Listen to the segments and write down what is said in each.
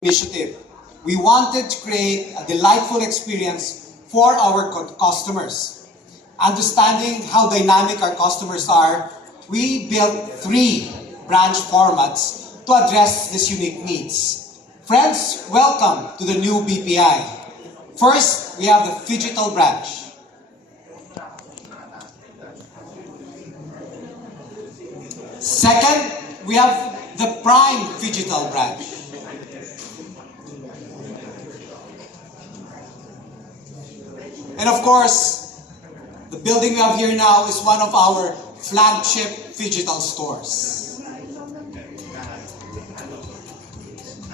initiative. We wanted to create a delightful experience for our customers. Understanding how dynamic our customers are, we built 3 branch formats to address these unique needs. Friends, welcome to the new BPI. First, we have the Phygital branch. Second, we have the Prime Phygital branch. And of course, the building we have here now is one of our flagship Phygital stores.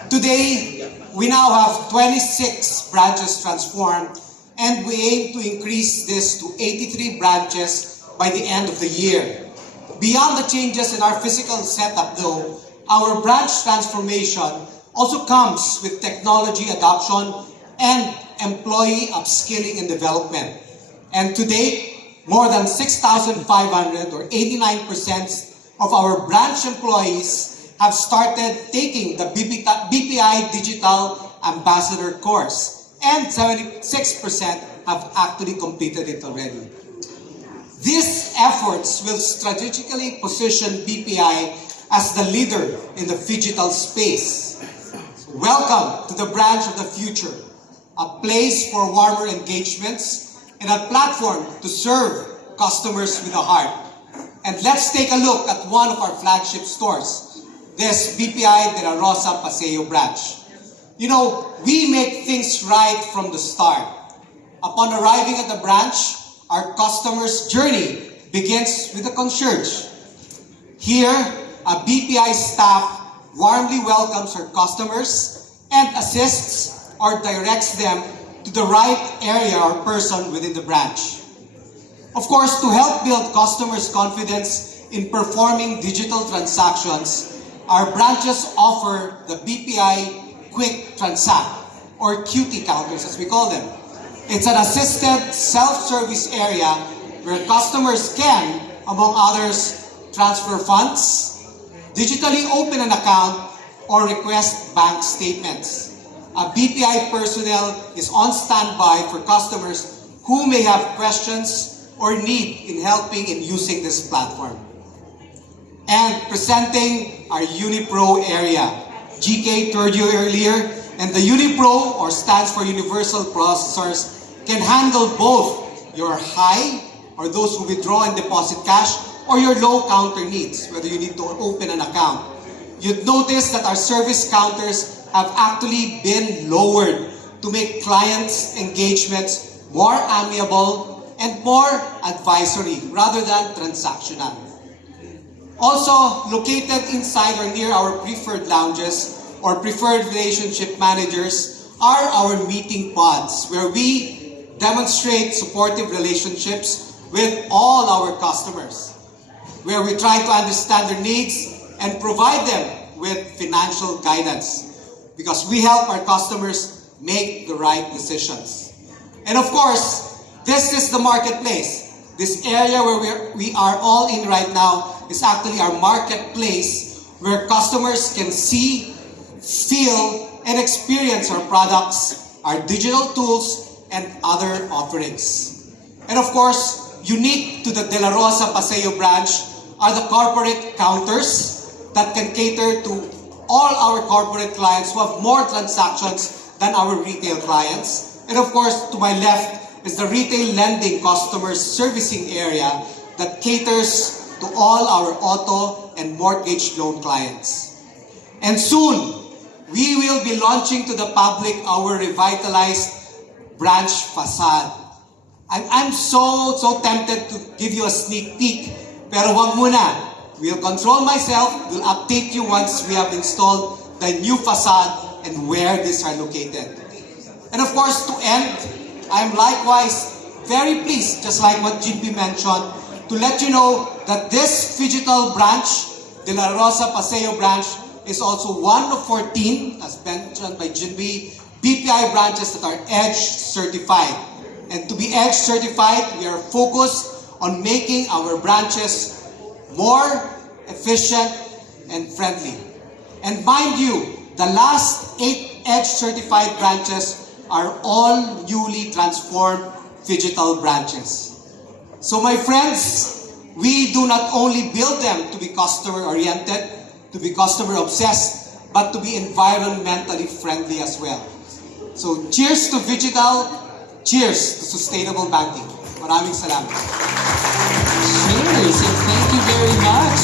Today, we now have 26 branches transformed, and we aim to increase this to 83 branches by the end of the year. Beyond the changes in our physical setup though, our branch transformation also comes with technology adoption and employee upskilling and development. And to date, more than 6,500 or 89% of our branch employees have started taking the BPI Digital Ambassador course, and 76% have actually completed it already. These efforts will strategically position BPI as the leader in the phygital space. Welcome to the branch of the future, a place for warmer engagements and a platform to serve customers with a heart. And let's take a look at one of our flagship stores, this BPI De La Rosa Paseo branch. You know, we make things right from the start. Upon arriving at the branch, our customer's journey begins with the concierge. Here, a BPI staff warmly welcomes our customers and assists or directs them to the right area or person within the branch. Of course, to help build customers' confidence in performing digital transactions, our branches offer the BPI Quick Transact, or QT counters as we call them. It's an assisted self-service area where customers can, among others, transfer funds, digitally open an account, or request bank statements. A BPI personnel is on standby for customers who may have questions or need in helping in using this platform. And presenting our UniPro area. GK told you earlier, and the UniPro, or stands for Universal Processors, can handle both your high, or those who withdraw and deposit cash, or your low counter needs, whether you need to open an account. You'd notice that our service counters have actually been lowered to make clients' engagements more amiable and more advisory rather than transactional. Also, located inside or near our preferred lounges or preferred relationship managers are our meeting pods, where we demonstrate supportive relationships with all our customers, where we try to understand their needs and provide them with financial guidance, because we help our customers make the right decisions. And of course, this is the marketplace. This area where we are all in right now is actually our marketplace, where customers can see, feel, and experience our products, our digital tools, and other offerings. And of course, unique to the De La Rosa Paseo branch are the corporate counters that can cater to all our corporate clients who have more transactions than our retail clients. And of course, to my left is the retail lending customer servicing area that caters to all our auto and mortgage loan clients. And soon, we will be launching to the public our revitalized branch facade. I'm so tempted to give you a sneak peek, pero wag muna. We'll control myself, we'll update you once we have installed the new facade and where these are located. And of course, to end, I'm likewise very pleased, just like what GP mentioned, to let you know that this Phygital branch, De La Rosa Paseo branch, is also one of 14, as mentioned by Jinbi, BPI branches that are EDGE certified. And to be EDGE certified, we are focused on making our branches more efficient and friendly. And mind you, the last 8 Pledge certified branches are all newly transformed Phygital branches. So my friends, we do not only build them to be customer-oriented, to be customer-obsessed, but to be environmentally friendly as well. So cheers to Phygital, cheers to sustainable banking. Maraming salamat. Cheers and thank you very much,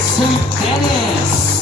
Sir Dennis.